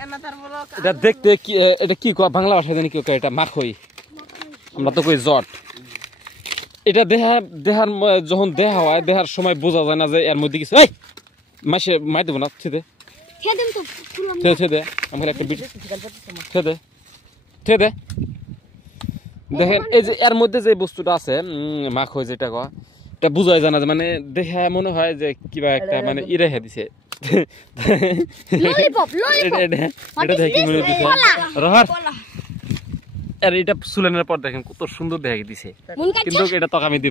এটা দেখতে কি, এটা কি বাংলা ভাষায় জানি কি এটা মাখই, আমরা তো কই জট। এটা দেহার যখন দেহা হয়, দেহার সময় বোঝা যায় না যে এর মধ্যে কিছু। এই মাসে মাই দেবো না, ছেদে ছেদে আমি একটা বিট ছেদে ছেদে। দেখেন এই যে এর মধ্যে যে বস্তুটা আছে মাখই, যেটা এটা বুঝাই জানা, মানে দেখে মনে হয় যে কিবা একটা মানে রেখে দিছে। এটা সুলেনের পর দেখেন কত সুন্দর দেখা দিছে, কিন্তু এটা তক আমি দিন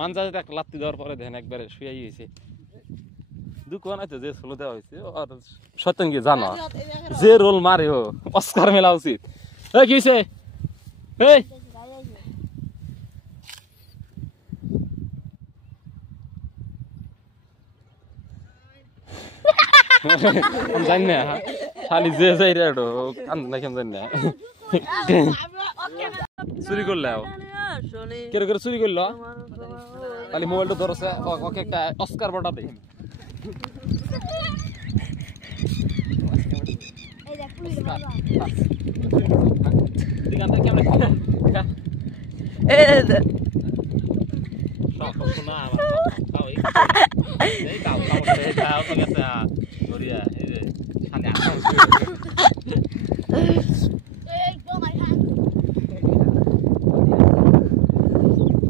মানজা লাত্তি দেওয়ার পরে দেখেন একবারে শুয়াই হয়েছে। দুঃখ নাই তো যে ষোলো দেওয়া হয়েছে, সত্যি কি জানো যে রোল মারে ও অস্কার মেলা উচিত। কি হয়েছে? এই জানি না খালি যে যাই রে কান্দ না, কেমন জানি না চুরি করলে কেন করে চুরি করলো, খালি মোবাইলটা ধরছে ওকে একটা অস্কার বটা দেখেন।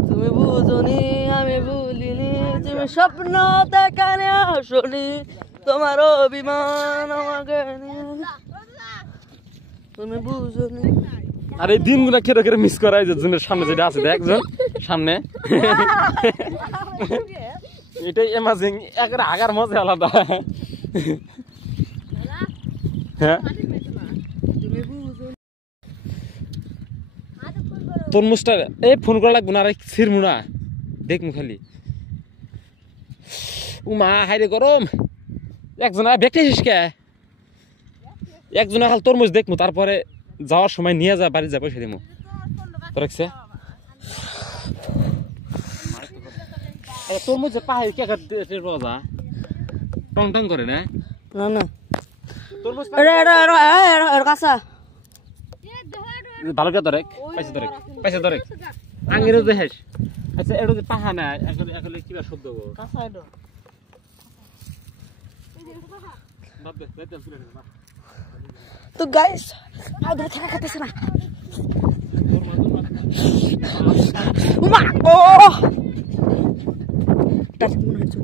তুমি বুঝনি আমি ভুলিনি, তুমি স্বপ্ন দেখানে আসনি, তোমার অভিমান আমাকে তুমি বুঝনি। আর এই দিনগুলো কেটে কেটে মিস করাই যে সামনে যেটা আছে একজন সামনে, এটাই এমাজিং, একের আগার মজা আলাদা। হ্যাঁ তরমুজটা এই ফোন করা লাগবো না, আর ছিড়মু না, দেখমু খালি। উমা হাইরে গরম, একজনা বেঁকেছিস কে, একজনা খাল তরমুজ দেখমু, তারপরে যাওয়ার সময় নিয়ে যা বাড়ি যা পয়সা দিমু। রাখছে তরমুজের পাহাড়ি কে রোজা টং টং করে না, না না তরমুজ কাঁচা ভালো কে ধরে পয়সা ধরে, পয়সা ধরে আঙিরও দেখিস। আচ্ছা এটা যে পাহা না এখন কিবা শব্দ তো গাইস আদরে থাকা খাতেছে না। উমা ও তার মনে হচ্ছে